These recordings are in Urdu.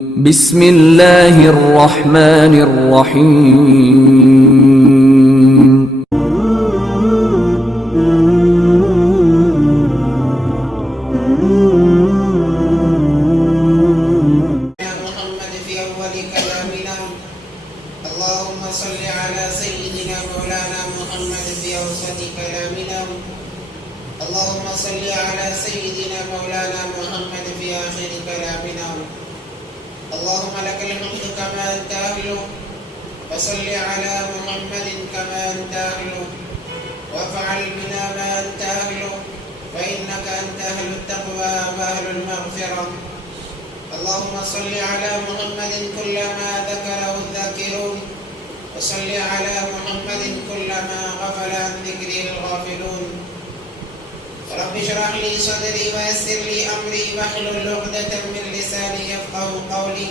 بسم اللہ الرحمن الرحیم محمد في أول كلامنا اللهم صل على سيدنا مولانا محمد في أوسط كلامنا اللهم صل على سيدنا مولانا محمد في آخر كلامنا اللهم لك الحمد كما أنت أهله وصل على محمد كما أنت أهله وافعل بنا ما أنت أهله فإنك أنت أهل التقوى وأهل المغفرة اللهم صل على محمد كلما ذكره الذاكرون وصل على محمد كلما غفل عن ذكره الغافلون رب اشرح لي صدري ويسر لي أمري واحلل عقدة من لساني يفقهوا قولي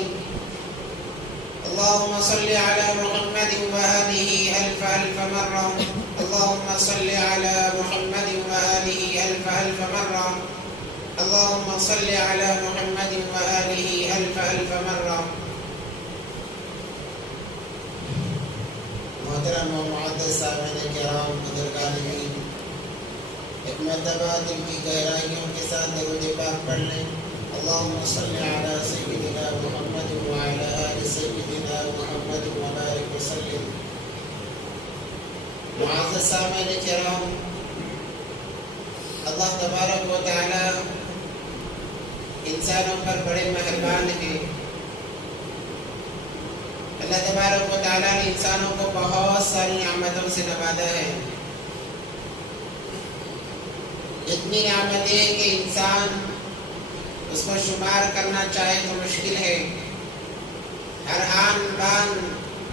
اللهم صل على محمد وآله ألف ألف مرة اللهم صل على محمد وآله ألف ألف مرة اللهم صل على محمد وآله ألف ألف مرة محترم و معزز سامعین کرام بزرگان دین ایک مرتبہ دل کی گہرائیوں کے ساتھ درود پاک پڑھ لیں اللهم صل على سيدنا محمد وعلى آل سيدنا محمد وبارك وسلم معزز سامعین کرام اللہ تبارک و تعالی انسانوں پر بڑے مہربان ہیں اللہ تبارک و تعالی نے انسانوں کو بہت ساری نعمتوں سے نوازا ہے اتنی نعمتیں کہ انسان اس کو شمار کرنا چاہے تو مشکل ہے ہر آن بان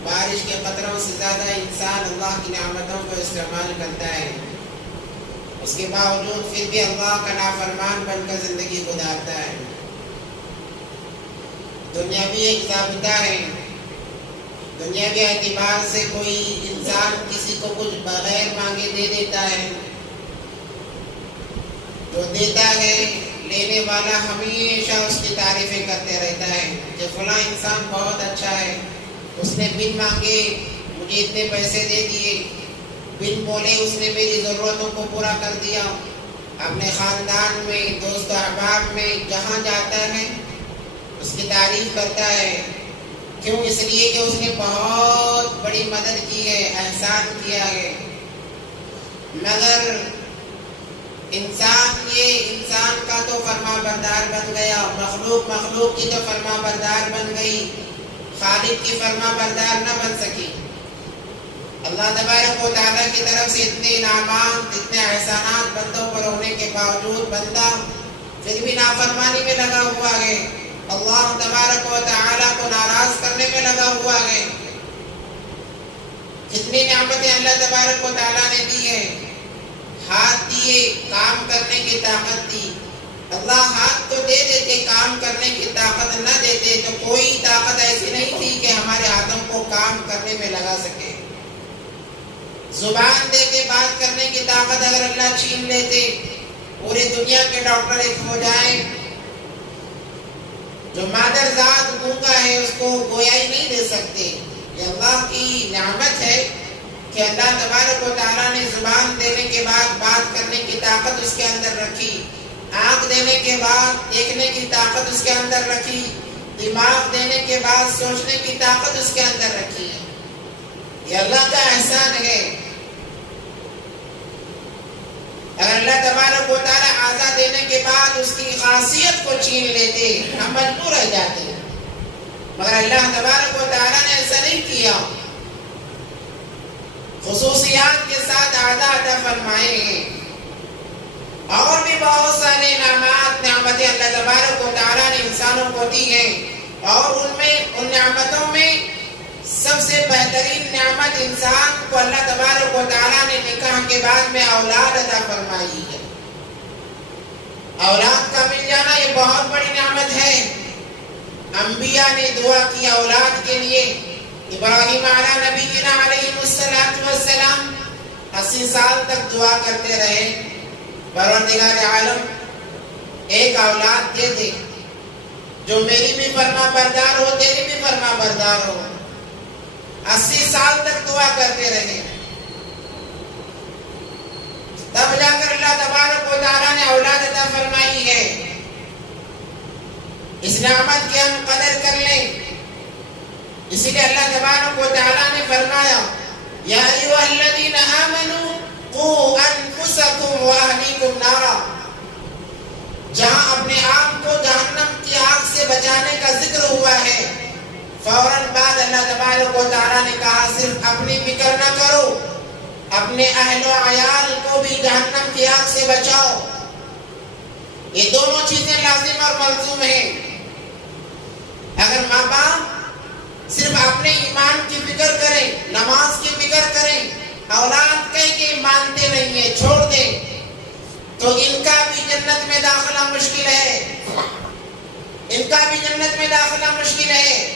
بارش کے قطروں سے زیادہ انسان اللہ کی نعمتوں کو استعمال کرتا ہے اس کے باوجود پھر بھی اللہ کا نافرمان بن کر زندگی گزارتا ہے دنیا بھی ایک ضابطہ ہے دنیاوی اعتبار سے کوئی انسان کسی کو کچھ بغیر مانگے دے دیتا ہے جو دیتا ہے لینے والا ہمیشہ اس کی تعریفیں کرتے رہتا ہے کہ فلاں انسان بہت اچھا ہے اس نے بن مانگے مجھے اتنے پیسے دے دیے بن بولے اس نے میری ضرورتوں کو پورا کر دیا اپنے خاندان میں دوست و احباب میں جہاں جاتا ہے اس کی تعریف کرتا ہے کیوں اس لیے کہ اس نے بہت بڑی مدد کی ہے احسان کیا ہے مگر انسان کا تو فرما بردار بن گیا مخلوق کی تو فرما بردار بن گئی خالق کی فرما بردار نہ بن سکی اللہ تبارک و تعالیٰ کی طرف سے اتنے انعامات اتنے احسانات بندوں پر ہونے کے باوجود بندہ پھر بھی نافرمانی میں لگا ہوا ہے اللہ تبارک و تعالیٰ کو ناراض کرنے میں لگا ہوا ہے کتنی نعمتیں اللہ تبارک و تعالیٰ نے دی ہے ہاتھ دیے کام کرنے کی طاقت دی اللہ ہاتھ تو دے دیتے کام کرنے کی طاقت نہ دیتے تو کوئی طاقت ایسی نہیں تھی کہ ہمارے ہاتھوں کو کام کرنے میں لگا سکے زبان دے کے بات کرنے کی طاقت اگر اللہ چھین لیتے پورے دنیا کے ڈاکٹر ایک ہو جائیں جو مادر ذات گونگا ہے اس کو گویائی نہیں دے سکتے یہ اللہ کی نعمت ہے کہ اللہ تبارک و تعالیٰ نے زبان دینے کے بعد بات کرنے کی طاقت اس کے اندر رکھی آنکھ دینے کے بعد دیکھنے کی طاقت اس کے اندر رکھی دماغ دینے کے بعد سوچنے کی طاقت اس کے اندر رکھی ہے یہ اللہ کا احسان ہے اگر اللہ تبارک و تعالیٰ اعضاء دینے کے بعد اس کی خاصیت کو چھین لیتے ہم مجبور رہ جاتے مگر اللہ تبارک و تعالیٰ نے ایسا نہیں کیا خصوصیات کے ساتھ اعضاء عطا فرمائے ہیں اور بھی بہت سارے نعمتیں اللہ تبارک و تعالیٰ نے انسانوں کو دی ہیں اور ان نعمتوں میں سب سے بہترین نعمت انسان کو اللہ تبارک و تعالیٰ نے نکاح کے بعد میں اولاد عطا فرمائی ہے اولاد کا مل جانا یہ بہت بڑی نعمت ہے انبیاء نے دعا کی اولاد کے لیے ابراہیم علیہ نبینا علیہ السلام 80 سال تک دعا کرتے رہے پروردگار عالم ایک اولاد دے دے جو میری بھی فرما بردار ہو، تیری بھی فرما بردار ہو، 80 سال تک دعا کرتے رہے، تب جا کر اللہ تبارک و تعالیٰ نے اولاد عطا فرمائی ہے۔ اس نعمت کی ہم قدر کر لیں۔ اسی لیے اللہ تبارک و تعالیٰ نے فرمایا یا ایھا الذین آمنوا قوا انفسکم واہلیکم نارا۔ جہاں اپنے آپ کو جہنم کی آگ سے بچانے کا ذکر ہوا ہے، فوراً بعد اللہ تبارک و تعالیٰ نے کہا صرف اپنی فکر نہ کرو، اپنے اہل و عیال کو بھی جہنم کی آگ سے بچاؤ۔ یہ دونوں چیزیں لازم اور ملزوم ہیں۔ اگر ماں باپ صرف اپنے ایمان کی فکر کریں، نماز کی فکر کریں، اولاد کہیں کہ مانتے نہیں ہیں، چھوڑ دیں، تو ان کا بھی جنت میں داخلہ مشکل ہے، ان کا بھی جنت میں داخلہ مشکل ہے۔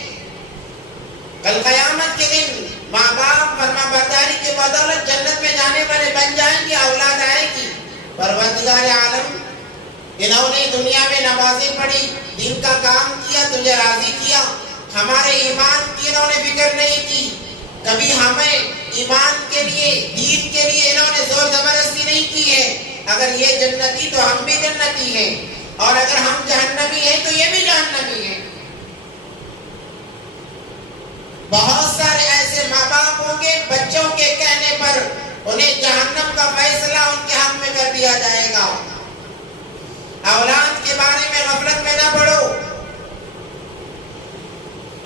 کل قیامت کے دن ماں باپ فرما برداری کے بدولت جنت میں جانے والے بن جائیں گے، اولاد آئے گی۔ پروردگار عالم انہوں نے دنیا میں نمازیں پڑھی، دین کا کام کیا، تجھے راضی کیا، ہمارے ایمان کی انہوں نے فکر نہیں کی، کبھی ہمیں ایمان کے لیے، دین کے لیے انہوں نے زور زبردستی نہیں کی ہے۔ اگر یہ جنتی تو ہم بھی جنتی ہیں، اور اگر ہم جہنمی ہیں تو یہ بھی جہنمی ہیں۔ بہت سارے ایسے ماں باپ ہوں گے بچوں کے کہنے پر انہیں جہنم کا فیصلہ ان کے حق میں کر دیا جائے گا۔ اولاد کے بارے میں غفلت میں نہ پڑو،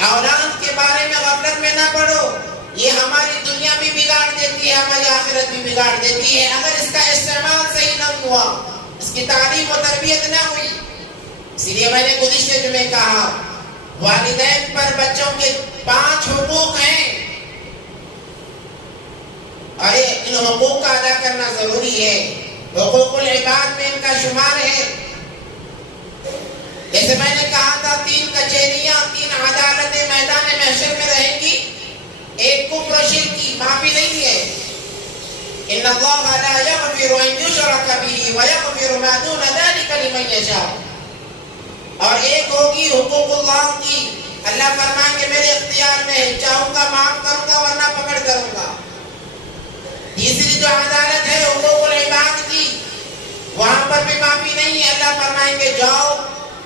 اولاد کے بارے میں غفلت میں نہ پڑو، یہ ہماری دنیا بھی بگاڑ دیتی ہے، ہماری آخرت بھی بگاڑ دیتی ہے اگر اس کا استعمال صحیح نہ ہوا، اس کی تعلیم و تربیت نہ ہوئی۔ اسی لیے میں نے گزشتہ جمعے کہا والدین پر بچوں کے 5 حقوق ہیں، اور ان حقوق کا ادا کرنا ضروری ہے۔ حقوق العباد میں ان کا شمار ہے۔ جیسے میں نے کہا تھا 3 کچہریاں، 3 عدالتیں میدان محشر میں رہیں گی، ایک کفر و شرک کی معافی نہیں ہے۔ ان اللہ لا یغفر ان یشرک بہ ویغفر ما دون ذلک لمن یشاء۔ اور ایک ہوگی حقوق اللہ کی، اللہ فرمائیں گے میرے اختیار میں ہے، چاہوں گا معاف کروں گا ورنہ پکڑ کروں گا۔ تیسری جو عدالت ہے حقوق العباد کی، وہاں پر بھی معافی نہیں ہے، اللہ فرمائیں گے جاؤ،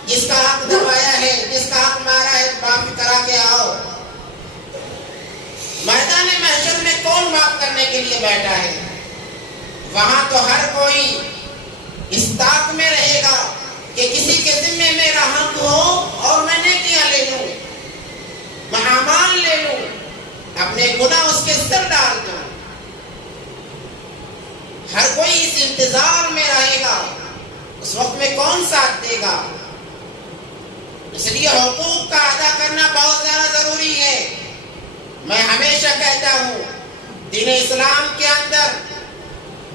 جس کا حق دبایا ہے، جس کا حق مارا ہے، معافی کرا کے آؤ۔ میدان محشر میں کون معاف کرنے کے لیے بیٹھا ہے؟ وہاں تو ہر کوئی اس طاق میں رہے گا کہ کسی کے ذمے میرا حق ہو اور میں نیکیاں لے لوں، میں اعمال لے لوں، اپنے گناہ اس کے سر ڈال دوں۔ ہر کوئی اس انتظار میں رہے گا، اس وقت میں کون ساتھ دے گا؟ اس لیے حقوق کا ادا کرنا بہت زیادہ ضروری ہے۔ میں ہمیشہ کہتا ہوں دین اسلام کے اندر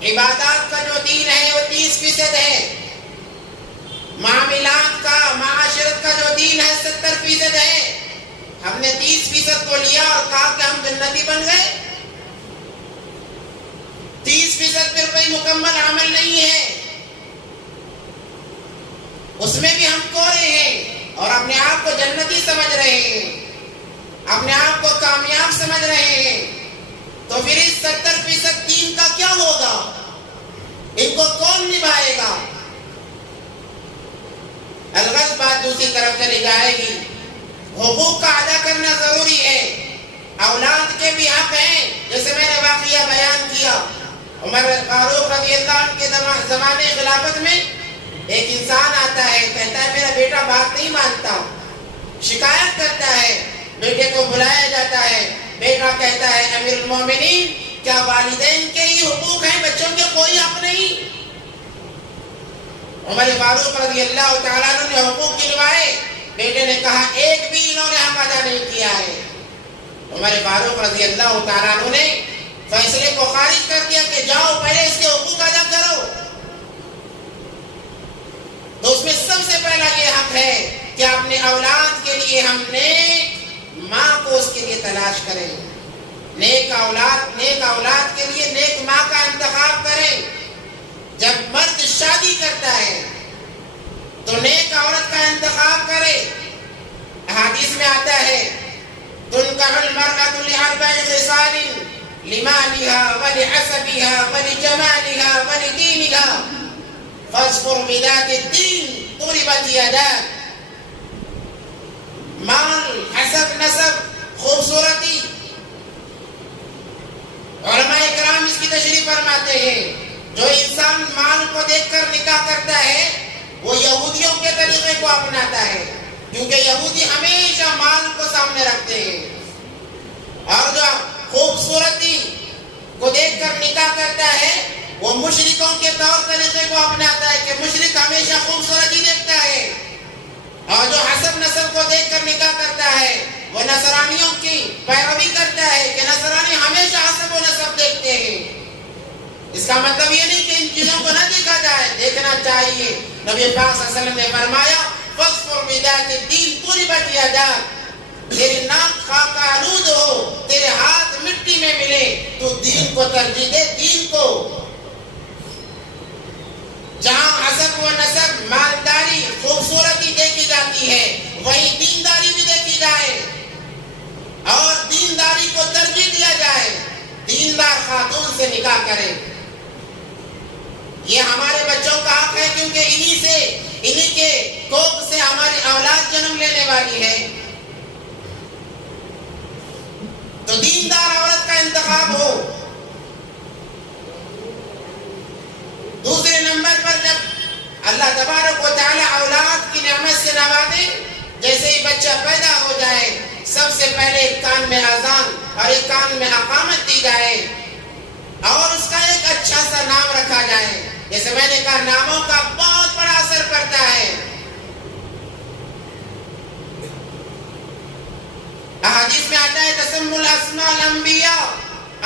عبادات کا جو دین ہے وہ 30% ہے، معاملات کا، معاشرت کا جو دین ہے 70% ہے۔ ہم نے 30% کو لیا اور کہا کہ ہم جنتی بن گئے۔ 30% پھر کوئی مکمل عمل نہیں ہے، اس میں بھی ہم کورے ہیں اور اپنے آپ کو جنتی سمجھ رہے ہیں، اپنے آپ کو کامیاب سمجھ رہے ہیں۔ تو پھر اس 70% دین کا کیا ہوگا؟ ان کو کون نبھائے گا؟ الغرض بات دوسری طرف چلی جائے گی۔ حقوق کا ادا کرنا ضروری ہے، اولاد کے بھی حق ہیں۔ جیسے میں نے واقعہ بیان کیا، عمر فاروق رضی اللہ عنہ کے زمانے خلافت میں ایک انسان آتا ہے، کہتا ہے میرا بیٹا بات نہیں مانتا، شکایت کرتا ہے، بیٹے کو بلایا جاتا ہے، بیٹا کہتا ہے امیر المومنین کیا والدین کے ہی حقوق ہیں، بچوں کے کوئی حق نہیں؟ عمر فاروق رضی اللہ تعالیٰ عنہ نے حقوق گنوائے، بیٹے نے کہا ایک بھی انہوں نے حق ادا نہیں کیا ہے۔ عمر فاروق رضی اللہ تعالیٰ عنہ نے فیصلے کو خارج کر دیا کہ جاؤ پہلے اس کے حقوق ادا کرو۔ تو اس میں سب سے پہلا یہ حق ہے کہ اپنے اولاد کے لیے ہم نیک ماں کو اس کے لیے تلاش کریں، نیک اولاد کے لیے نیک ماں کا انتخاب کریں۔ جب مرد شادی کرتا ہے تو نیک عورت کا انتخاب کرے، احادیث میں آتا ہے تنکح المرأة لأربع خصال لمالها ولحسبها ولجمالها ولدينها فاظفر بذات الدين طربت يداك. مال، حسب، نسب، خوبصورتی. علماء کرام اس کی تشریح فرماتے ہیں جو انسان مال کو دیکھ کر نکاح کرتا ہے وہ یہودیوں کے طریقے کو اپناتا ہے، کیونکہ یہودی ہمیشہ مال کو سامنے رکھتے ہیں. اور جو خوبصورتی کو دیکھ کر نکاح کرتا ہے وہ مشرکوں کے طور طریقے کو اپناتا ہے کہ مشرک ہمیشہ خوبصورتی دیکھتا ہے. اور جو حسب نسب کو دیکھ کر نکاح کرتا ہے وہ نصرانیوں کی پیروی کرتا ہے کہ نصرانی ہمیشہ حسب و نسب دیکھتے ہیں. اس کا مطلب یہ نہیں کہ ان چیزوں کو نہ دیکھا جائے، دیکھنا چاہیے. نبی پاک صلی اللہ علیہ وسلم نے فرمایا فاظفر بذات الدین طربت یداک. تیری ناک خاک آلود ہو، تیرے ہاتھ مٹی میں ملے، تو دین کو ترجیح دے، دین کو. جہاں حسب و نسب، مالداری، خوبصورتی دیکھی جاتی ہے وہی دینداری بھی دیکھی جائے اور دینداری کو ترجیح دیا جائے. دیندار خاتون سے نکاح کرے. یہ ہمارے بچوں کا حق ہے کیونکہ انہی کے کوکھ سے ہماری اولاد جنم لینے والی ہے. تو دیندار عورت کا انتخاب ہو. دوسرے نمبر پر جب اللہ تبارک و تعالی اولاد کی نعمت سے نوازے، جیسے ہی بچہ پیدا ہو جائے سب سے پہلے ایک کان میں اذان اور ایک کان میں اقامت دی جائے اور اس کا ایک اچھا سا نام رکھا جائے. جیسے میں نے کہا ناموں کا بہت بڑا اثر پڑتا ہے. احادیث میں آتا ہے تسموا الاسماء الانبیاء،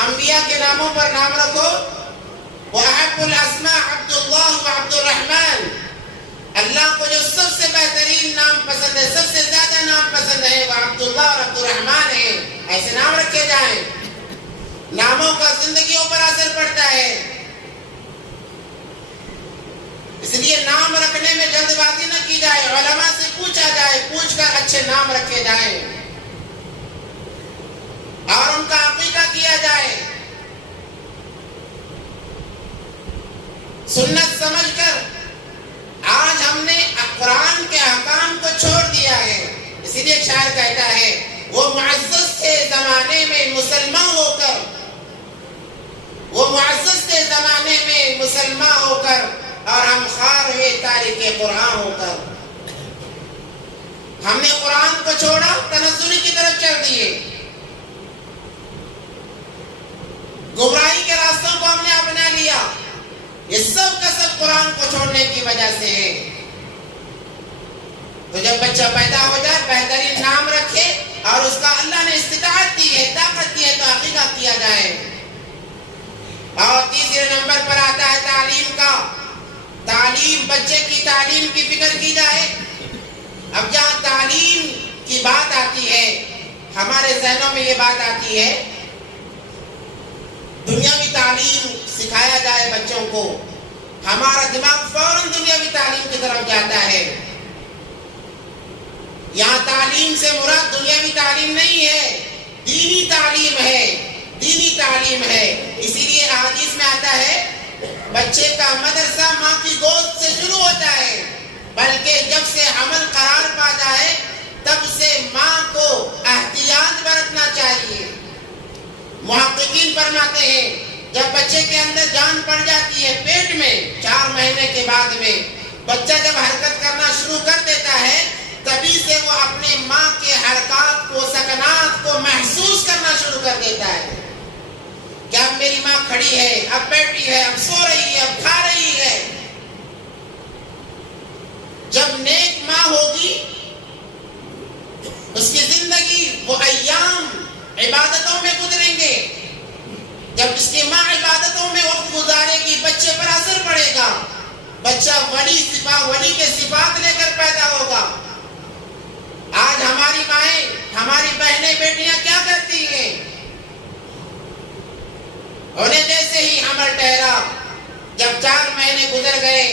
انبیاء کے ناموں پر نام رکھو. وَأَحَبُّ الْأَسْمَاءِ عَبْدُ اللَّهِ وَعَبْدُ الرَّحْمَنِ. اللہ کو جو سب سے بہترین نام پسند ہے، سب سے زیادہ نام پسند ہے، وہ عبداللہ اور عبد الرحمن ہے. ایسے نام رکھے جائیں. ناموں کا زندگیوں پر اثر پڑتا ہے. اس لیے نام رکھنے میں جلد بازی نہ کی جائے، علماء سے پوچھا جائے، پوچھ کر اچھے نام رکھے جائیں اور ان کا عقیقہ کیا جائے. سنت سمجھ کر آج ہم نے قرآن کے احکام کو چھوڑ دیا ہے. اسی لیے شاعر کہتا ہے وہ معزز تھے زمانے میں مسلمان ہو کر، وہ معزز تھے زمانے میں مسلمان ہو کر اور ہم خوار ہوئے تارک قرآن ہو کر. ہم نے قرآن کو چھوڑا، تنزلی کی طرف چل دیے، گمراہی کے راستوں کو ہم نے اپنا لیا. یہ سب کا سب قرآن کو چھوڑنے کی وجہ سے ہے. تو جب بچہ پیدا ہو جائے بہترین نام رکھے اور اس کا اللہ نے استطاعت دی ہے، طاقت دی ہے تو عقیقہ کیا جائے. اور تیسرے نمبر پر آتا ہے تعلیم کا. تعلیم، بچے کی تعلیم کی فکر کی جائے. اب جہاں تعلیم کی بات آتی ہے ہمارے ذہنوں میں یہ بات آتی ہے دنیاوی تعلیم سکھایا جائے بچوں کو. ہمارا دماغ فوراً دنیاوی تعلیم کی طرف جاتا ہے. یہاں تعلیم سے مراد دنیاوی تعلیم نہیں ہے، دینی تعلیم ہے، دینی تعلیم ہے. اسی لیے احادیث میں آتا ہے بچے کا مدرسہ ماں کی گود سے شروع ہوتا ہے، بلکہ جب سے حمل قرار پا جائے تب سے ماں کو احتیاط برتنا چاہیے. محققین فرماتے ہیں جب بچے کے اندر جان پڑ جاتی ہے پیٹ میں 4 مہینے کے بعد میں بچہ جب حرکت کرنا شروع کر دیتا ہے تبھی سے وہ اپنے ماں کے حرکات کو، سکنات کو محسوس کرنا شروع کر دیتا ہے کہ اب میری ماں کھڑی ہے، اب بیٹھی ہے، اب سو رہی ہے، اب کھا رہی ہے. جب نیک ماں ہوگی اس کی زندگی وہ ایام عبادتوں میں گزریں گے. جب اس کی ماں عبادتوں میں وقت گزارے گی بچے پر اثر پڑے گا. بچہ ولی کے صفات لے کر پیدا ہوگا. آج ہماری مائیں، ہماری بہنیں، بیٹیاں کیا کرتی ہیں؟ انہیں جیسے ہی حمل ٹھہرا، جب 4 مہینے گزر گئے،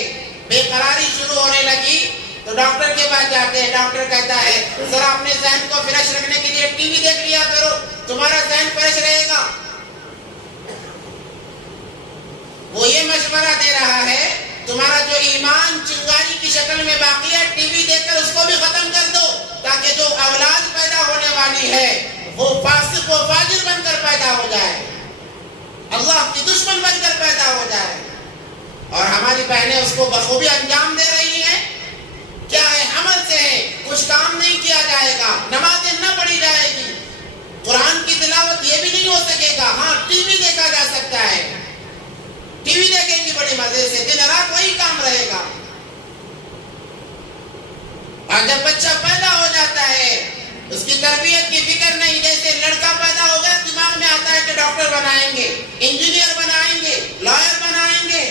بے قراری شروع ہونے لگی تو ڈاکٹر کے پاس جاتے ہیں. ڈاکٹر کہتا ہے ذرا اپنے ذہن کو فریش رکھنے کے لیے ٹی وی دیکھ لیا کرو, تمہارا ذہن فریش رہے گا. وہ یہ مشورہ دے رہا ہے تمہارا جو ایمان چنگاری کی شکل میں باقی ہے, ٹی وی دیکھ کر اس کو بھی ختم کر دو, تاکہ جو اولاد پیدا ہونے والی ہے وہ فاسق و فاجر بن کر پیدا ہو جائے, اللہ کی دشمن بن کر پیدا ہو جائے. اور ہماری بہنیں اس کو بخوبی انجام دے رہی ہیں. کیا ہے؟ عمل سے ہے. کچھ کام نہیں کیا جائے گا, نمازیں نہ پڑھی جائے گی, قرآن کی تلاوت یہ بھی نہیں ہو سکے گا. ہاں ٹی وی دیکھا جا سکتا ہے, ٹی وی دیکھیں گی بڑے مزے سے, دن رات وہی کام رہے گا. اور جب بچہ پیدا ہو جاتا ہے اس کی تربیت کی فکر نہیں. جیسے لڑکا پیدا ہو گیا دماغ میں آتا ہے کہ ڈاکٹر بنائیں گے, انجینئر بنائیں گے, لائر بنائیں گے.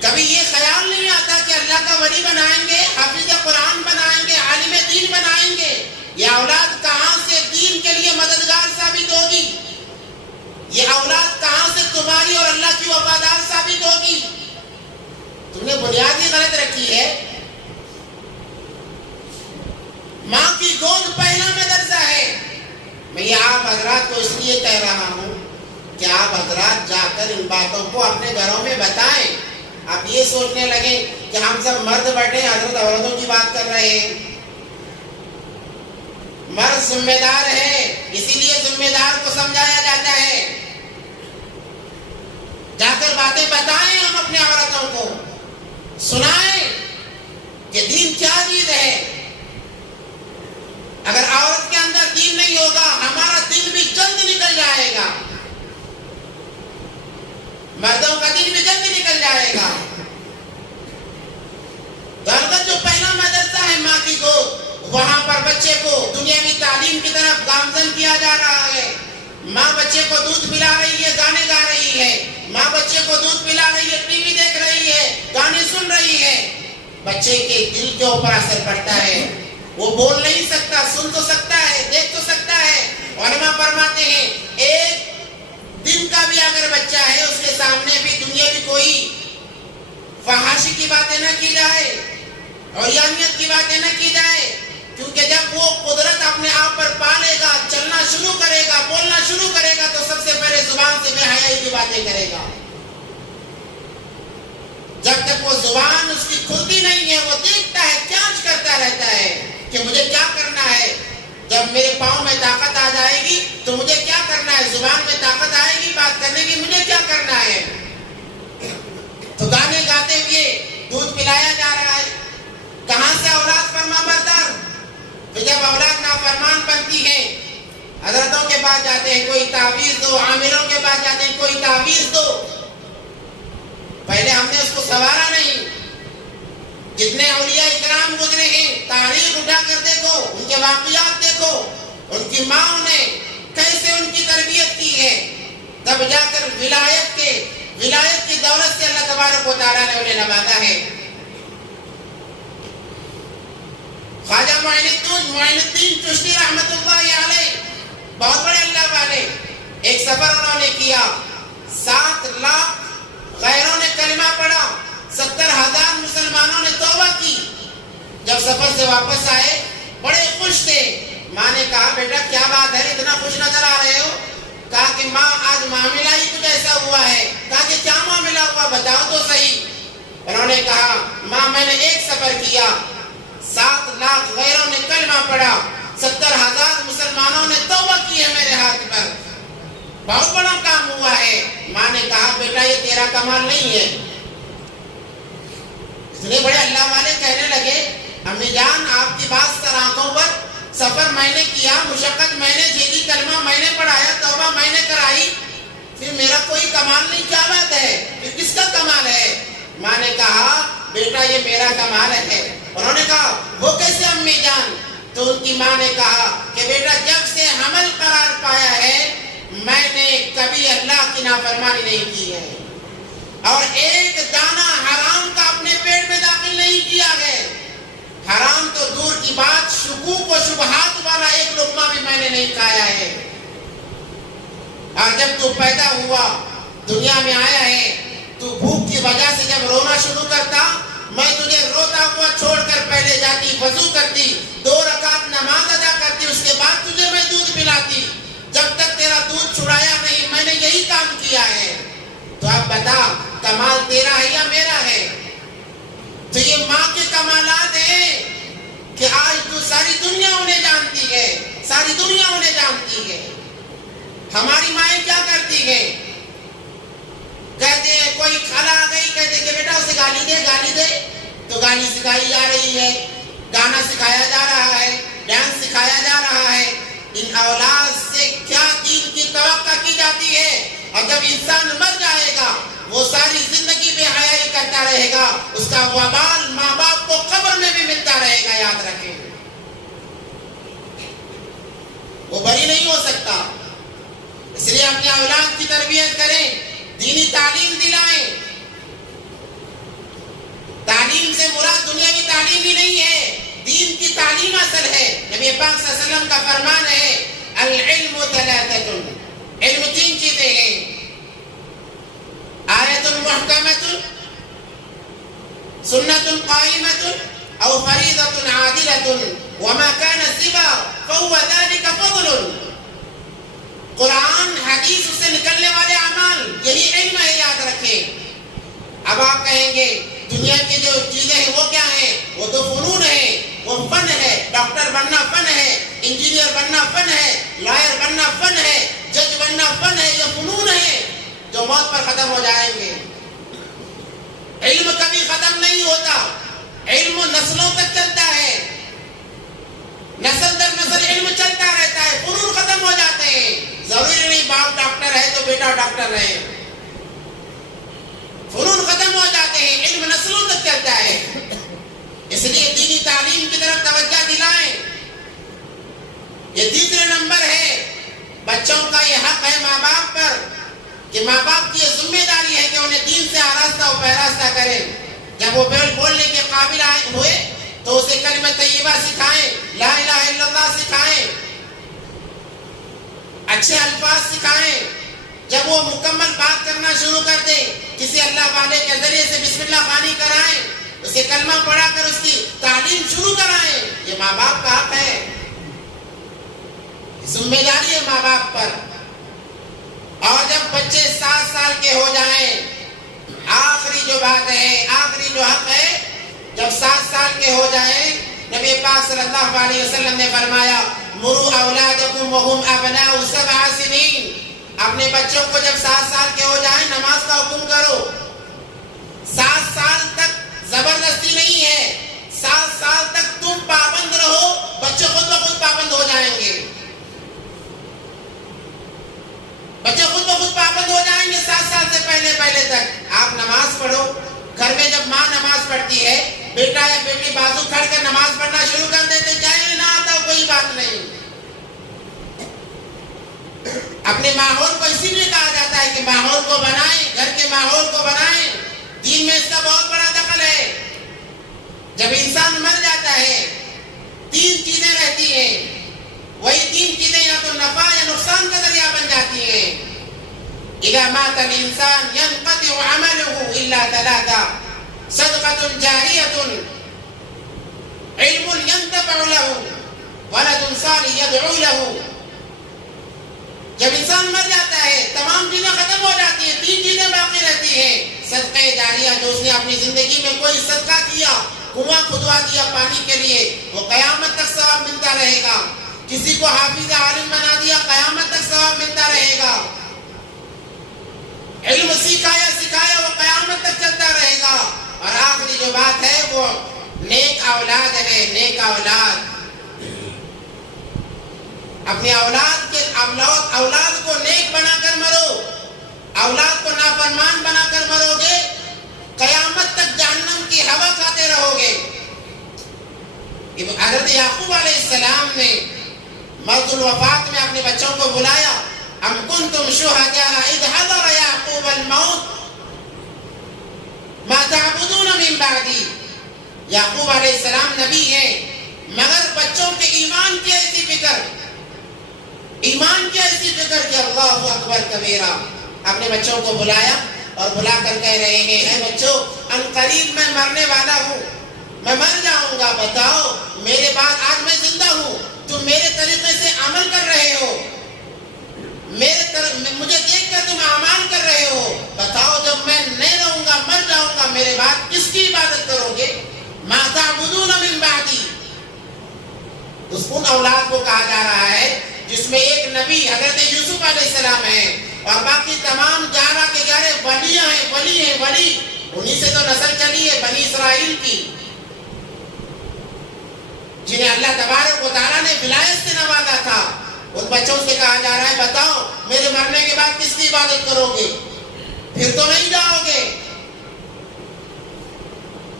کبھی یہ خیال نہیں آتا کہ اللہ کا ولی بنائیں گے, حافظ قرآن بنائیں گے, عالم دین بنائیں گے. یہ اولاد کہاں سے دین کے لیے مددگار ثابت ہوگی؟ یہ اولاد کہاں سے تمہاری اور اللہ کی وفادار ثابت ہوگی؟ تم نے بنیاد ہی غلط رکھی ہے. ماں کی گود پہلا مدرسہ ہے. میں یہ آپ حضرات کو اس لیے کہہ رہا ہوں کہ آپ حضرات جا کر ان باتوں کو اپنے گھروں میں بتائیں. آپ یہ سوچنے لگے کہ ہم سب مرد بیٹھے حضرت عورتوں کی بات کر رہے ہیں. مرد ذمہ دار ہے, اسی لیے ذمہ دار کو سمجھایا جاتا ہے. جا کر باتیں بتائیں, ہم اپنے عورتوں کو سنائیں کہ دین کیا چیز ہے. اگر عورت کے اندر دین نہیں ہوگا ہمارا دل بھی جلد نکل جائے گا, مردوں کا دل بھی جلد نکل جائے گا. تو البتہ جو پہلا مدرسہ ہے ماں کی گود, وہاں پر بچے کو دنیاوی تعلیم کی طرف گامزن کیا جا رہا ہے. ماں بچے کو دودھ پلا رہی ہے, گانے گا رہی ہے. ماں بچے کو دودھ پلا رہی ہے, ٹی وی دیکھ رہی ہے, گانے سن رہی ہے. بچے کے دل کے اوپر اثر پڑتا ہے. وہ بول نہیں سکتا, سن تو سکتا ہے, دیکھ تو سکتا ہے. علماء فرماتے ہیں ایک دن کا بھی اگر بچہ ہے اس کے سامنے بھی دنیاوی کوئی فحاشی کی باتیں نہ کی جائے, عریانیت کی باتیں نہ کی جائے. کیونکہ جب وہ قدرت اپنے آپ پر پالے گا, چلنا شروع کرے گا, بولنا شروع کرے گا, تو سب سے پہلے زبان سے بے حیائی کی باتیں کرے گا. جب تک وہ زبان اس کی کھلتی نہیں ہے, وہ دیکھتا ہے, جانچ کرتا رہتا ہے کہ مجھے کیا کرنا ہے. جب میرے پاؤں میں طاقت آ جائے گی تو مجھے کیا کرنا ہے, زبان میں طاقت آئے گی بات کرنے کی, مجھے کیا کرنا ہے. تو گانے گاتے ہوئے دودھ پلایا جا رہا ہے. کہاں سے اولاد فرما بردار؟ تو جب اولاد نافرمان بنتی ہے حضرتوں کے پاس جاتے ہیں, کوئی تعویذ دو, عاملوں کے پاس جاتے ہیں, کوئی تعویذ دو. پہلے ہم نے اس کو سوارا نہیں. جتنے اولیاء اکرام گزرے ہیں تاریخ اٹھا کر دیکھو, ان کے واقعات دیکھو, ان کی ماں نے کیسے ان کی تربیت کی ہے. تب جا کر ولایت کی دولت سے اللہ تبارک و تعالیٰ نے انہیں نوازا ہے. خواجہ معین الدین چشتی رحمت اللہ علیہ بہت بڑے اللہ والے, ایک سفر انہوں نے کیا, 7 لاکھ غیروں نے کلمہ پڑھا, 70,000 مسلمانوں نے توبہ کی. جب سفر سے واپس آئے بڑے خوش تھے. ماں نے کہا بیٹا کیا بات ہے, اتنا خوش نظر آ رہے ہو؟ کہا کہ ماں آج معاملہ ہی کچھ ایسا ہوا ہے. کہا کہ کیا معاملہ ہوا, بتاؤ تو صحیح. انہوں نے کہا ماں میں نے ایک سفر کیا, 7 لاکھ غیروں نے کلمہ پڑھا, 70,000 مسلمانوں نے توبہ کی ہے میرے ہاتھ پر, بہت بڑا کام ہوا ہے. ماں نے کہا بیٹا یہ تیرا کمال نہیں ہے. اتنے بڑے اللہ والے کہنے لگے امی جان آپ کی بات سر آنکھوں پر, سفر میں نے کیا, مشقت میں نے جھیلی, کلمہ میں نے پڑھایا, توبہ میں نے کرائی, پھر میرا کوئی کمال نہیں, کیا بات ہے, پھر کس کا کمال ہے؟ ماں نے کہا بیٹا یہ میرا کمال ہے. انہوں نے کہا وہ کیسے امی جان؟ تو ان کی ماں نے کہا کہ بیٹا جب سے حمل قرار پایا ہے میں نے کبھی اللہ کی نافرمانی نہیں کی ہے, اور ایک دانہ حرام کا اپنے پیٹ میں داخل نہیں کیا ہے. حرام تو دور کی بات, شکوک و شبہات والا ایک لقمہ بھی میں نے نہیں کھایا ہے. اور جب تو پیدا ہوا, دنیا میں آیا ہے, تو تو بھوک کی وجہ سے جب رونا شروع کرتا، میں تجھے روتا ہوا چھوڑ کر پہلے جاتی، وضو کرتی، 2 رکعت نماز ادا کرتی، اس کے بعد تجھے میں دودھ پلاتی، جب تک تیرا دودھ چھڑایا نہیں میں نے یہی کام کیا ہے۔ تو اب بتا کمال تیرا ہے یا میرا ہے؟ تو یہ ماں کے کمالات ہیں کہ آج تو ساری دنیا انہیں جانتی ہے، ساری دنیا انہیں جانتی ہے۔ ہماری مائیں کیا کرتی ہیں؟ کہتے ہیں کوئی خالہ آ گئی، کہتے ہیں کہ بیٹا اسے گالی دے، تو گالی سکھائی جا رہی ہے، گانا سکھایا جا رہا ہے، ڈانس سکھایا جا رہا ہے۔ ان اولاد سے کیا دین کی توقع کی جاتی ہے؟ اور جب انسان مر جائے گا وہ ساری زندگی بے حیائی کرتا رہے گا، اس کا وبال ماں باپ کو قبر میں بھی ملتا رہے گا، یاد رکھیں، وہ بری نہیں ہو سکتا۔ اس لیے اپنے اولاد کی تربیت کریں، دینی تعلیم دلائیں۔ تعلیم سے مراد دنیاوی تعلیم ہی نہیں ہے، دین کی تعلیم اصل ہے۔ نبی پاک صلی اللہ علیہ وسلم کا فرمان ہے العلم ثلاثۃ، علم 3 چیزیں ہیں، آیت محکمۃ، سنت قائمۃ، او فریضۃ عادلۃ، وما كان سوى فهو ذلك فضل۔ قرآن حدیث سے نکلنے والے اعمال یہی علم ہے، یاد رکھیں۔ اب آپ کہیں گے دنیا کی جو چیزیں ہیں وہ کیا ہیں؟ وہ تو فنون ہیں، وہ فن ہے، ڈاکٹر بننا فن ہے، انجینئر بننا فن ہے، لائر بننا فن ہے، جج بننا فن ہے، یہ فنون ہے جو موت پر ختم ہو جائیں گے۔ علم کبھی ختم نہیں ہوتا، علم نسلوں تک چلتا ہے، نسل در نسل علم چلتا رہتا ہے، فنون ختم ہو جاتے ہیں۔ ضروری نہیں باپ ڈاکٹر ہے تو بیٹا ڈاکٹر رہے، فنون ختم ہو جاتے ہیں، علم نسلوں تک چلتا ہے۔ اس لیے دینی تعلیم کی طرف توجہ دلائیں۔ یہ تیسرے نمبر ہے، بچوں کا یہ حق ہے ماں باپ پر کہ ماں باپ کی یہ ذمہ داری ہے کہ انہیں دین سے آراستہ و پیراستہ کریں۔ جب وہ بولنے کے قابل ہوئے تو اسے کلمہ طیبہ سکھائیں، لا الہ الا اللہ سکھائیں، اچھے الفاظ سکھائیں۔ جب وہ مکمل بات کرنا شروع کر دے کسی اللہ والے کے ذریعے سے بسم اللہ خوانی کرائیں، اسے کلمہ پڑھا کر اس کی تعلیم شروع کرائیں۔ یہ ماں باپ کا حق ہے، ذمہ داری ہے ماں باپ پر۔ اور جب بچے 7 سال کے ہو جائیں، آخری جو بات ہے، آخری جو حق ہے، جب 7 سال کے ہو جائیں، نبی پاک صلی اللہ علیہ وسلم نے فرمایا مروا اولادکم وهم ابناء 7 سنین، اپنے بچوں کو جب 7 سال کے ہو جائیں نماز کا حکم کرو۔ 7 سال تک زبردستی نہیں ہے، 7 سال تک تم پابند رہو، بچے خود بخود پابند ہو جائیں گے، بچے خود بخود پابند ہو جائیں گے 7 سال سے پہلے تک۔ آپ نماز پڑھو، گھر میں جب ماں نماز پڑھتی ہے، بیٹا یا بیٹی بازو کھڑ کر نماز پڑھنا شروع کر دیتے، چاہے نہ آتا ہو کوئی بات نہیں۔ اپنے ماحول کو اسی لیے کہا جاتا ہے کہ ماحول کو بنائیں، گھر کے ماحول کو بنائیں، دین میں اس کا بہت بڑا دخل ہے۔ جب انسان مر جاتا ہے 3 چیزیں رہتی ہیں، وہی 3 چیزیں یا تو نفع یا نقصان کا ذریعہ بن جاتی ہیں۔ اذا مات الانسان ينقطع عمله الا 3، صدقة جاریة، علم ينتفع له، ولد صالح يدعو له۔ جب انسان مر جاتا ہے تمام چیزیں ختم ہو جاتی ہیں، 3 چیزیں باقی رہتی ہیں۔ صدقہ جاریہ، جو اس نے اپنی زندگی میں کوئی صدقہ کیا، کنواں کھدوا دیا پانی کے لیے، وہ قیامت تک ثواب ملتا رہے گا۔ کسی کو حافظ عالم بنا دیا، قیامت تک ثواب ملتا رہے گا۔ علم سکھایا وہ قیامت تک چلتا رہے گا۔ اور آخری جو بات ہے وہ نیک اولاد ہے، نیک اولاد۔ اپنے اولاد کو نیک بنا کر مرو، اولاد کو نافرمان بنا کر مرو گے، قیامت تک جہنم کی ہوا کھاتے رہو گے۔ حضرت یعقوب علیہ السلام نے مرض الوفات میں اپنے بچوں کو بلایا، ام کنتم شہداء اذ حضر یعقوب الموت ما تعبدون من بعدی۔ یعقوب علیہ السلام نبی ہیں، مگر بچوں کے ایمان کی ایسی فکر کہ اللہ اکبر کبیرہ، اپنے بچوں کو بلایا اور بلا کر کہہ رہے ہیں اے بچوں عنقریب میں مرنے والا ہوں، میں مر جاؤں گا، بتاؤ میرے بعد آج میں زندہ ہوں، تم میرے طریقے سے عمل کر رہے ہو، مجھے دیکھ کر تم اعمال کر رہے ہو، بتاؤ جب میں نہیں رہوں گا، مر جاؤں گا، میرے بعد کس کی عبادت کرو گے؟ ما تعبدون من بعدی۔ ان اولاد کو کہا جا رہا ہے جس میں ایک نبی حضرت یوسف علیہ السلام ہے اور باقی تمام 11 کے 11 ولیاں ہیں، ولی ہیں، ولی، انہی سے تو نسل چلی ہے بنی اسرائیل کی، جنہیں اللہ تبارک و تعالیٰ نے ولایت سے نوازا تھا۔ ان بچوں سے کہا جا رہا ہے بتاؤ میرے مرنے کے بعد کس کی عبادت کرو گے؟ پھر تو نہیں جاؤ گے۔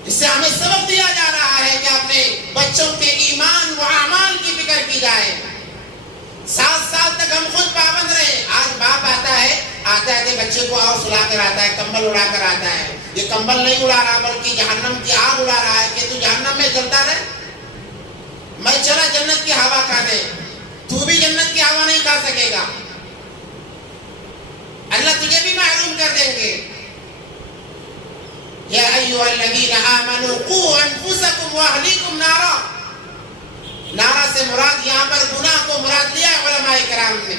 اس سے ہمیں سبق دیا جا رہا ہے کہ اپنے بچوں کے ایمان و اعمال کی فکر کی جائے۔ 7 سال تک ہم خود پابند رہے، آج باپ آتا ہے، آتے بچے کو اور سلا کر آتا ہے، کمبل اڑا کر آتا ہے، یہ کمبل نہیں اڑا رہا بلکہ جہنم کی آگ اڑا رہا ہے کہ تو جہنم میں جلتا رہے، میں چلا جنت کی ہوا کھانے، تو بھی جنت کی ہوا نہیں کھا سکے گا، اللہ تجھے بھی محروم کر دیں گے۔ یا ایھا الذین آمنوا قوا انفسکم واہلیکم نارا، نارا سے مراد یہاں پر گناہ کو مراد لیا علماء کرام نے۔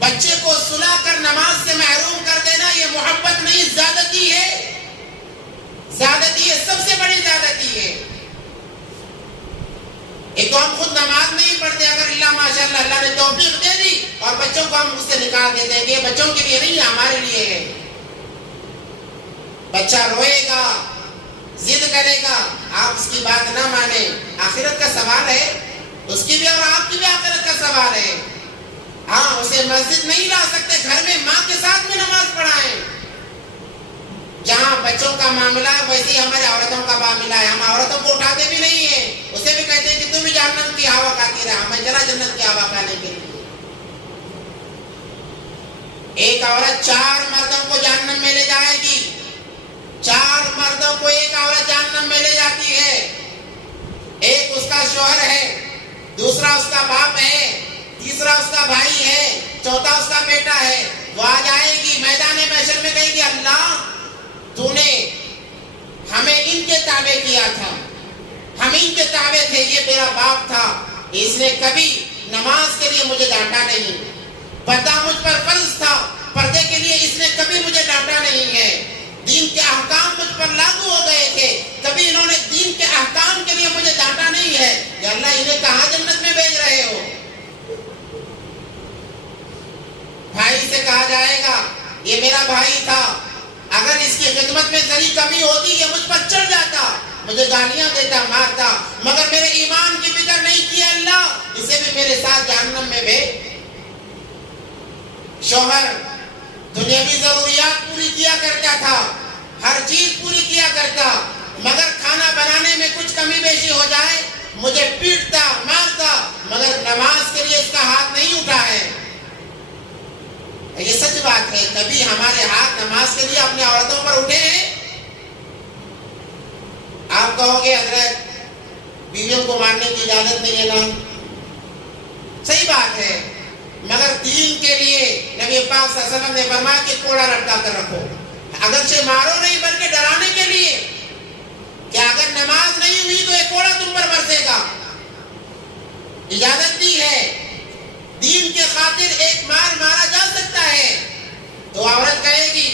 بچے کو سلا کر نماز سے محروم کر دینا یہ محبت نہیں، زیادتی ہے، زیادتی ہے، سب سے بڑی زیادتی ہے۔ ایک تو ہم خود نماز نہیں پڑھتے، اگر اللہ ماشاءاللہ اللہ نے توفیق دے دی اور بچوں کو ہم اس سے نکال دیتے ہیں کہ یہ بچوں کے لیے نہیں ہے، ہمارے لیے ہے۔ بچہ روئے گا، ضد کرے گا، آپ اس کی بات نہ مانیں، آخرت کا سوال ہے، اس کی بھی اور آپ کی بھی آخرت کا سوال ہے۔ ہاں اسے مسجد نہیں لا سکتے، گھر میں ماں کے ساتھ میں نماز پڑھائیں۔ جہاں بچوں کا معاملہ ہے ویسے ہی ہمارے عورتوں کا معاملہ ہے، ہم عورتوں کو اٹھاتے بھی نہیں ہیں، اسے بھی کہتے ہیں کہ تم بھی جہنم کی ہوا کھاتی رہا، میں چلا جنت کی ہوا کھانے کے لیے۔ ایک عورت 4 مردوں کو جہنم میں لے جائے گی، 4 مردوں کو ایک عورت جہنم میں لے جاتی ہے۔ ایک اس کا شوہر ہے، دوسرا اس کا باپ ہے، تیسرا اس کا بھائی ہے، چوتھا اس کا بیٹا ہے۔ وہ آ جائے گی میدان محشر میں، کہے گی اللہ تو نے ہمیں ان کے تابع کیا تھا، ہم ان کے تابع تھے، یہ میرا باپ تھا، اس نے کبھی نماز کے لیے مجھے ڈانٹا نہیں، پردہ مجھ پر فرض تھا، پردے کے لیے اس نے کبھی مجھے ڈانٹا نہیں ہے، دین کے احکام مجھ پر لاگو ہو گئے تھے، کبھی انہوں نے دین کے احکام کے لیے مجھے ڈانٹا نہیں ہے، یا اللہ انہیں کہاں جنت میں بھیج رہے ہو؟ بھائی سے کہا جائے گا یہ میرا بھائی تھا، اگر اس کی خدمت میں ذری کمی ہوتی یہ مجھ پر چڑھ جاتا، مجھے گالیاں دیتا، مارتا، مگر میرے ایمان کی فکر نہیں کی اللہ، اسے بھی میرے ساتھ جہنم میں بھیج۔ شوہر دنیاوی ضروریات پوری کیا کرتا تھا، ہر چیز پوری کیا کرتا، مگر کھانا بنانے میں کچھ کمی بیشی ہو جائے مجھے پیٹتا، مارتا، مگر نماز کے لیے اس کا ہاتھ نہیں اٹھا ہے۔ یہ سچ بات ہے، کبھی ہمارے ہاتھ نماز کے لیے اپنی عورتوں پر اٹھے ہیں؟ آپ کہو گے حضرت بیویوں کو مارنے کی اجازت نہیں ہے نا، صحیح بات ہے، مگر دین کے لیے نبی پاک صلی اللہ علیہ وسلم نے فرمایا کہ کوڑا لٹکا کر رکھو، اگرچہ مارو نہیں بلکہ ڈرانے کے لیے کہ اگر نماز نہیں ہوئی تو ایک کوڑا تم پر برسے گا، اجازت دی ہے۔ دین کے خاطر ایک مار مارا جا سکتا ہے، تو عورت کہے گی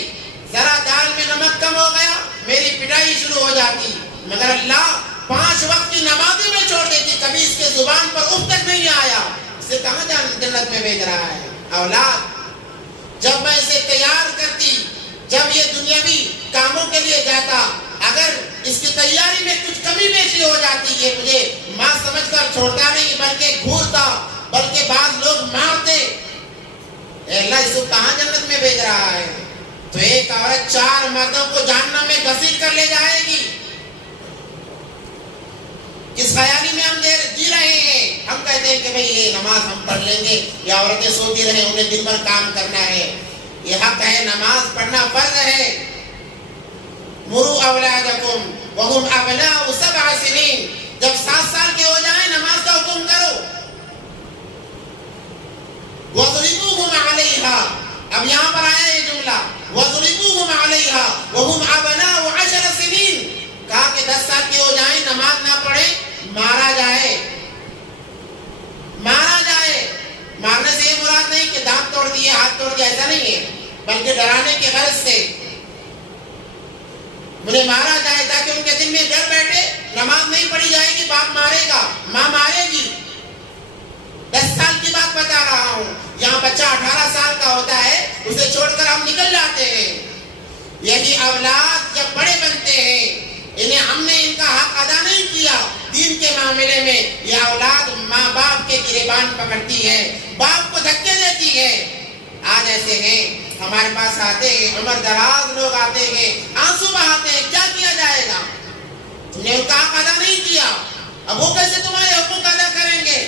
ذرا دال میں نمک کم ہو گیا میری پٹائی شروع ہو جاتی، مگر اللہ 5 وقت کی نمازیں میں چھوڑ دیتی، کبھی اس کے زبان پر اف تک نہیں آیا، اسے کہاں جنت میں بھیج رہا ہے؟ اولاد جب میں اسے تیار کرتی، جب یہ دنیاوی کاموں کے لیے جاتا، اگر اس کی تیاری میں کچھ کمی بیشی ہو جاتی، یہ مجھے ماں سمجھ کر چھوڑتا نہیں بلکہ گھورتا، بلکہ بعض لوگ مارتے، اے اللہ اس کو کہاں جنت میں بھیج رہا ہے؟ تو ایک عورت 4 مردوں کو جہنم میں گھسیٹ کر لے جائے گی۔ کس خیالی میں ہم جی رہے ہیں؟ ہم کہتے ہیں کہ بھئی یہ نماز ہم پڑھ لیں گے، یا عورتیں سوتی رہیں، انہیں دن بھر کام کرنا ہے، یہ حق ہے، نماز پڑھنا فرض ہے۔ مروا اولادکم وہم ابناء 7 سنین، جب 7 سال کے ہو جائیں نماز کا حکم کرو۔ وَضْرِبُوهُمْ عَلَيْهَا، مارنے سے یہ مراد نہیں کہ دانت توڑ دیے ہاتھ توڑ دیا، ایسا نہیں ہے، بلکہ ڈرانے کے غرض سے انہیں مارا جائے تاکہ ان کے دل میں ڈر بیٹھے. نماز نہیں پڑھی جائے گی، باپ مارے گا، ماں مارے گی. 10 سال کی بات بتا رہا ہوں. یہاں بچہ 18 سال کا ہوتا ہے، اسے چھوڑ کر ہم نکل جاتے ہیں. یہی اولاد جب بڑے بنتے ہیں، ہم نے ان کا حق ادا نہیں کیا دین کے معاملے میں، یہ اولاد ماں باپ کے گریبان پکڑتی ہے، باپ کو دھکے دیتی ہے. آج ایسے ہیں ہمارے پاس آتے ہیں، عمر دراز لوگ آتے ہیں، آنسو بہاتے ہیں، کیا کیا جائے گا؟ تم نے ان کا حق ادا نہیں کیا، اب وہ کیسے تمہارے حقوق ادا کریں گے؟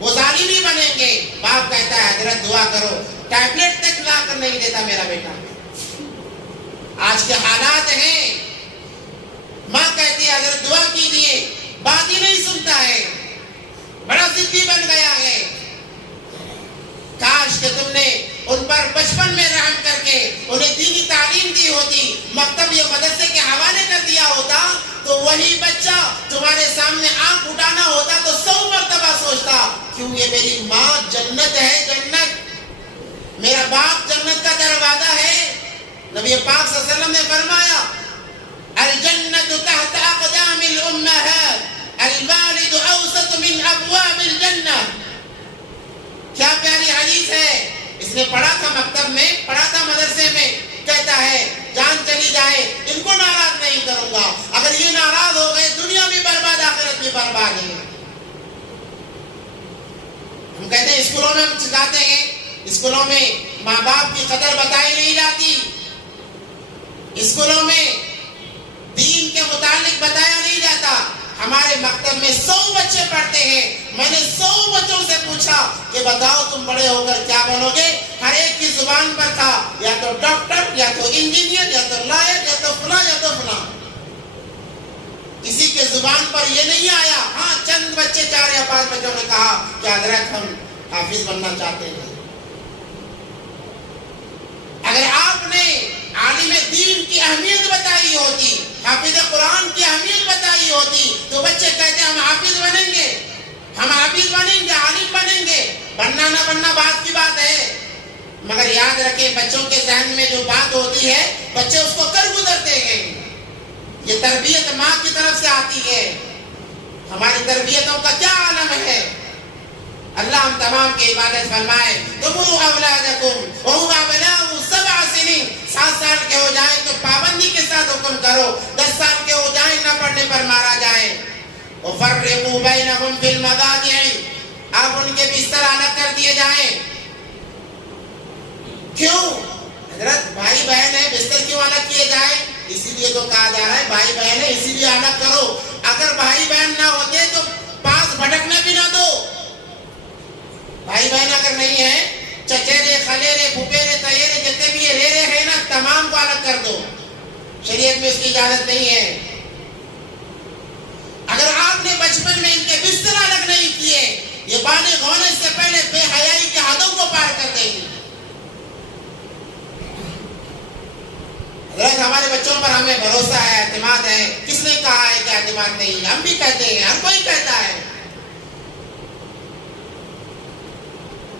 وہ ظالم ہی بنیں گے. باپ کہتا ہے حضرت دعا کرو، ٹیبلٹ تک لا کر نہیں دیتا میرا بیٹا. آج کے حالات ہیں. ماں کہتی ہے حضرت دعا کیجیے، بات ہی نہیں سنتا ہے، بڑا ضدی بن گیا ہے. کاش کہ تم نے ان پر بچپن میں رحم کر کے انہیں دینی تعلیم دی ہوتی، مکتب یا مدرسے کے حوالے کر دیا ہوتا، تو وہی بچہ تمہارے سامنے آنکھ اٹھانا ہوتا تو 100 مرتبہ سوچتا، کیوں یہ میری ماں جنت ہے، جنت، میرا باپ جنت کا دروازہ ہے. نبی پاک صلی اللہ علیہ وسلم نے فرمایا الجنت تحت اقدام الامہات، الوالد اوسط من ابواب الجنہ. کیا پیاری حدیث ہے. اس نے پڑھا تھا مکتب میں، پڑھا تھا مدرسے میں. کہتا ہے جان چلی جائے ان کو ناراض نہیں کروں گا، اگر یہ ناراض ہو گئے دنیا بھی برباد آخرت بھی برباد ہے. ہم کہتے ہیں اسکولوں میں ہم سکھاتے ہیں، اسکولوں میں ماں باپ کی قدر بتائی نہیں جاتی، اسکولوں میں دین کے متعلق بتایا نہیں جاتا. ہمارے مکتب میں 100 بچے پڑھتے ہیں. میں نے 100 بچوں سے پوچھا کہ بتاؤ تم بڑے ہو کر کیا بنو گے؟ ہر ایک کی زبان پر تھا یا تو ڈاکٹر، یا تو انجینئر، یا تو لائر، یا تو فلاں یا تو فلاں. کسی کے زبان پر یہ نہیں آیا. ہاں چند بچے، 4 یا 5 بچوں نے کہا کہ حضرت ہم حافظ بننا چاہتے ہیں. اگر آپ نے عالم دین کی اہمیت بتائی ہوتی، حافظ قرآن کی اہمیت بتائی ہوتی، تو بچے کہتے ہیں ہم حافظ بنیں گے، ہم حافظ بنیں گے، عالم بنیں گے. بننا نہ بننا بات کی بات ہے، مگر یاد رکھیں بچوں کے ذہن میں جو بات ہوتی ہے بچے اس کو کر گزرتے ہیں. یہ تربیت ماں کی طرف سے آتی ہے. ہماری تربیتوں کا کیا عالم ہے. اللہ ہم تمام کی عبادت فرمائے. تمروا اولادکم وهم ابناء 7 سنین، 7 سال کے ہو جائیں تو پابندی کے ساتھ حکم کرو، 10 سال کے ہو جائیں نہ پڑھنے پر مارا جائے. وفرقوا بینہم فی المضاجع، اب ان کے بستر الگ کر دیے جائیں. کیوں حضرت؟ بھائی بہن ہے، بستر کیوں الگ کیے جائیں؟ اسی لیے تو کہا جا رہا ہے بھائی بہن ہے اسی لیے الگ کرو. اگر بھائی بہن نہ ہوتے تو پاس بھٹکنے بھی نہ دو. بھائی بہن اگر نہیں ہے، چچیرے، خلیرے، پھپھیرے، تیرے جتنے بھی یہ ریرے ہیں نا، تمام کو الگ کر دو. شریعت میں اس کی اجازت نہیں ہے. اگر آپ نے بچپن میں ان کے بستر الگ نہیں کیے، یہ بالغ ہونے سے پہلے بے حیائی کے حدوں کو پار کر دیں گے. حضرت ہمارے بچوں پر ہمیں بھروسہ ہے، اعتماد ہے. کس نے کہا ہے کہ اعتماد نہیں؟ ہم بھی کہتے ہیں، ہر کوئی کہتا ہے.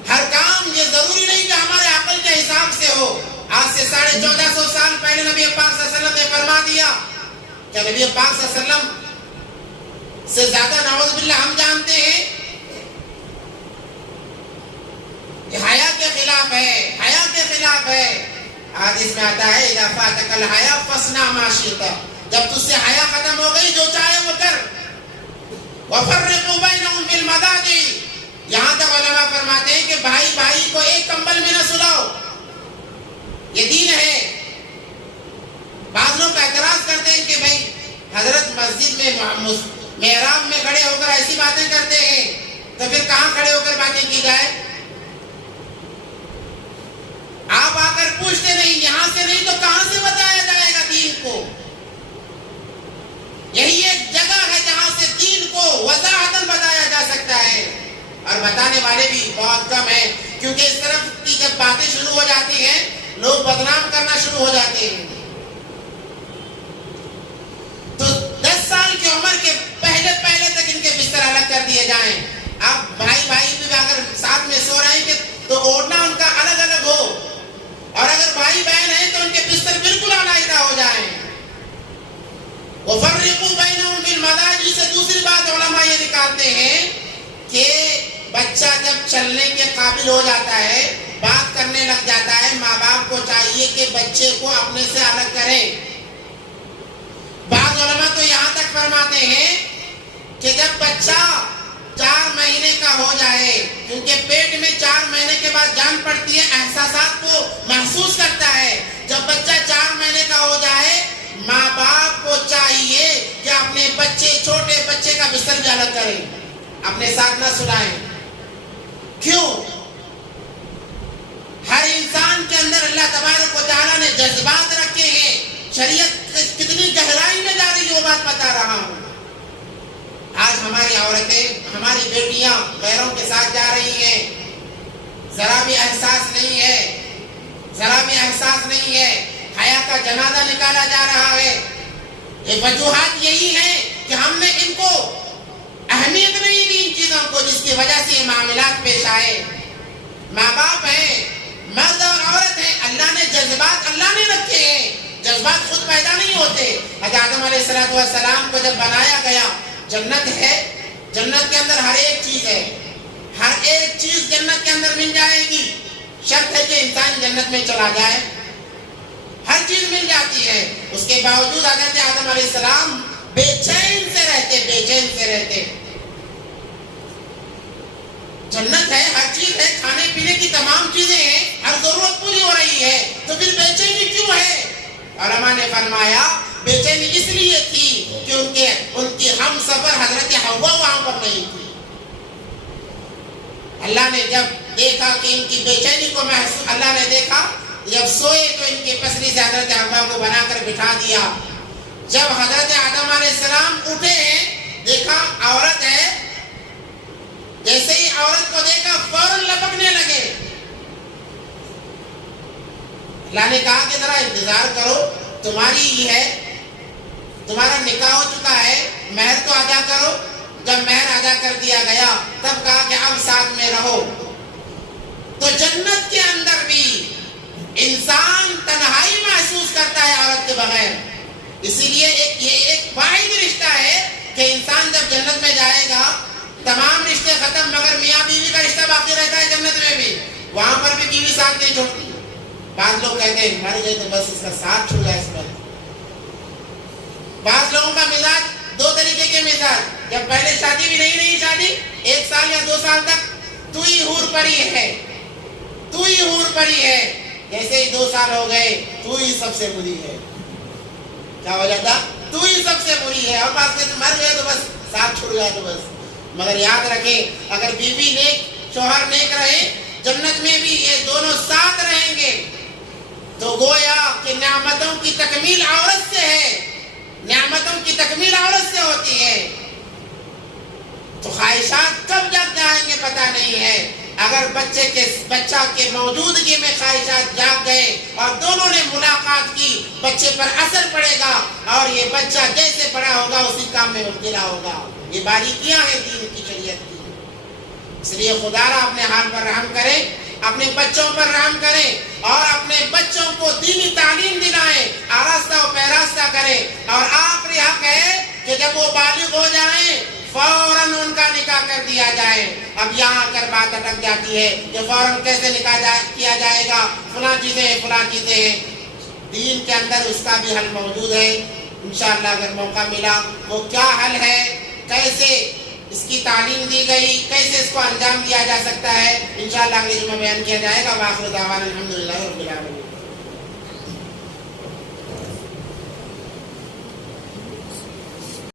ہر کام یہ ضروری نہیں کہ ہمارے عقل کے حساب سے ہو. آج سے 1450 سال پہلے نبی پاک صلی اللہ علیہ وسلم نے فرما دیا. کیا نبی پاک صلی اللہ علیہ وسلم سے زیادہ نعوذ باللہ ہم جانتے ہیں؟ یہ حیا کے خلاف ہے، حیا کے خلاف ہے. حدیث میں آتا ہے اذا فاتک الحیا فاصنع ما شئت، جب تجھ سے حیا ختم ہو گئی جو چاہے وہ کر. وفرقوا بینہم فی المضاجع، یہاں تک علماء فرماتے ہیں کہ بھائی بھائی کو ایک کمبل میں نہ سلاؤ. یہ دین ہے. بعض لوگ اعتراض کرتے ہیں کہ بھائی حضرت مسجد میں محراب میں کھڑے ہو کر ایسی باتیں کرتے ہیں، تو پھر کہاں کھڑے ہو کر باتیں کی جائے؟ آپ آ کر پوچھتے نہیں، یہاں سے نہیں تو کہاں سے بتایا جائے گا دین کو؟ یہی ایک جگہ ہے جہاں سے دین کو وضاحتاً بتایا جا سکتا ہے، اور بتانے والے بھی بہت کم ہیں. کیونکہ اس طرف کی جب باتیں شروع ہو جاتی ہیں لوگ بدنام کرنا شروع ہو جاتے ہیں. تو 10 سال کی عمر کے پہلے تک ان کے بستر الگ کر دیے جائیں. اب بھائی بھی اگر ساتھ میں سو رہے ہیں کہ اور اگر بھائی بہن ہیں تو ان کے بستر بالکل علیحدہ ہو جائیں. وَفَرِّقُوا بَيْنَهُمْ فِي الْمَضَاجِعِ سے دوسری بات علماء یہ نکالتے ہیں کہ بچہ جب چلنے کے قابل ہو جاتا ہے، بات کرنے لگ جاتا ہے، ماں باپ کو چاہیے کہ بچے کو اپنے سے الگ کریں. بعض علماء تو یہاں تک فرماتے ہیں کہ جب بچہ 4 مہینے کا ہو جائے، کیونکہ پیٹ میں 4 مہینے کے بعد جان پڑتی ہے، احساسات کو محسوس کرتا ہے. جب بچہ 4 مہینے کا ہو جائے، ماں باپ کو چاہیے کہ اپنے چھوٹے بچے کا بستر بھی الگ کریں، اپنے ساتھ نہ سلائیں. کیوں؟ ہر انسان کے اندر اللہ تبارک و تعالیٰ نے جذبات رکھے ہیں. شریعت کتنی گہرائی میں جا رہی ہے وہ بات بتا رہا ہوں. آج ہماری عورتیں، ہماری بیٹیاں غیروں کے ساتھ جا رہی ہیں، ذرا بھی احساس نہیں ہے. حیا کا جنازہ نکالا جا رہا ہے. یہ وجوہات یہی ہیں کہ ہم نے ان کو اہمیت نہیں دی، ان چیزوں کو، جس کی وجہ سے یہ معاملات پیش آئے. ماں باپ ہیں، مرد اور عورت ہیں، اللہ نے جذبات اللہ نے رکھے ہیں. جذبات خود پیدا نہیں ہوتے. حضرت آدم علیہ السلام کو جب بنایا گیا، جنت ہے، جنت کے اندر ہر ایک چیز ہے، ہر ایک چیز جنت کے اندر مل جائے گی. شرط ہے کہ انسان جنت میں چلا جائے. ہر چیز مل جاتی ہے. اس کے باوجود حضرت آدم علیہ السلام بے چین سے رہتے. جنت ہے، ہر چیز ہے، کھانے پینے کی تمام چیزیں ہیں، ہر ضرورت پوری ہو رہی ہے، تو پھر بے چینی کیوں ہے؟ علماء نے فرمایا بے چینی اس لیے تھی کہ ان کی ہم سفر حضرت حوا وہاں پر نہیں تھی. اللہ نے جب دیکھا کہ ان کی بے چینی کو محسوس، اللہ نے دیکھا جب سوئے تو ان کی پسلی سے حضرت حوا کو بنا کر بٹھا دیا. جب حضرت آدم علیہ السلام اٹھے ہیں، دیکھا عورت ہے، جیسے ہی عورت کو دیکھا فوراً لپکنے لگے. اللہ نے کہا کہ ذرا انتظار کرو، تمہاری ہی ہے، تمہارا نکاح ہو چکا ہے، مہر تو ادا کرو. جب مہر ادا کر دیا گیا تب کہا کہ اب ساتھ میں رہو. تو جنت کے اندر بھی انسان تنہائی محسوس کرتا ہے عورت کے بغیر. اسی لیے یہ ایک واحد رشتہ ہے کہ انسان جب جنت میں جائے گا تمام رشتے ختم، مگر میاں بیوی کا رشتہ باقی رہتا ہے جنت میں بھی. وہاں پر بھی بیوی ساتھ نہیں چھوڑتی. بعض لوگ کہتے ہیں مر گئے تو بس اس کا ساتھ چھوڑ گیا. اس میں بعض لوگوں کا مزاج 2 طریقے کے مزاج. جب پہلے شادی بھی نہیں شادی 1 سال یا 2 سال تک تو ہی حور پری ہے. جیسے ہی 2 سال ہو گئے تو ہی سب سے بری ہے. کیا ہو جاتا؟ تو ہی سب سے بری ہے. اور بات کہتے مر گئے تو بس ساتھ چھوڑ گیا تو بس. مگر یاد رکھیں اگر بیوی نیک شوہر نیک رہے، جنت میں بھی یہ دونوں ساتھ رہیں گے. تو گویا کہ نعمتوں کی تکمیل عورت سے ہے، نعمتوں کی تکمیل عورت سے ہوتی ہے. تو خواہشات کب جگ جائیں گے پتہ نہیں ہے. اگر بچہ کے موجودگی میں خواہشات جاگ گئے اور دونوں نے ملاقات کی، بچے پر اثر پڑے گا اور یہ بچہ جیسے بڑا ہوگا اسی کام میں مبتلا ہوگا. یہ باریکیاں ہیں دین کی، شریعت کی. اس لیے خدا را اپنے حال پر رحم کرے، اپنے بچوں پر رحم کریں اور اپنے بچوں کو دینی تعلیم دلائیں، آراستہ و پیراستہ کریں. اور آخری حق ہے کہ جب وہ بالغ ہو جائیں فوراً ان کا نکاح کر دیا جائے. اب یہاں کر بات اٹک جاتی ہے کہ فوراً کیسے نکاح کیا جائے گا، فلاں چیزیں ہیں. دین کے اندر اس کا بھی حل موجود ہے. انشاءاللہ اگر موقع ملا وہ کیا حل ہے، کیسے اس کی تعلیم دی گئی، کیسے اس کو انجام دیا جا سکتا ہے، انشاءاللہ اگلے جمعہ بیان کیا جائے گا. وآخر دعوانا الحمدللہ رب العالمین.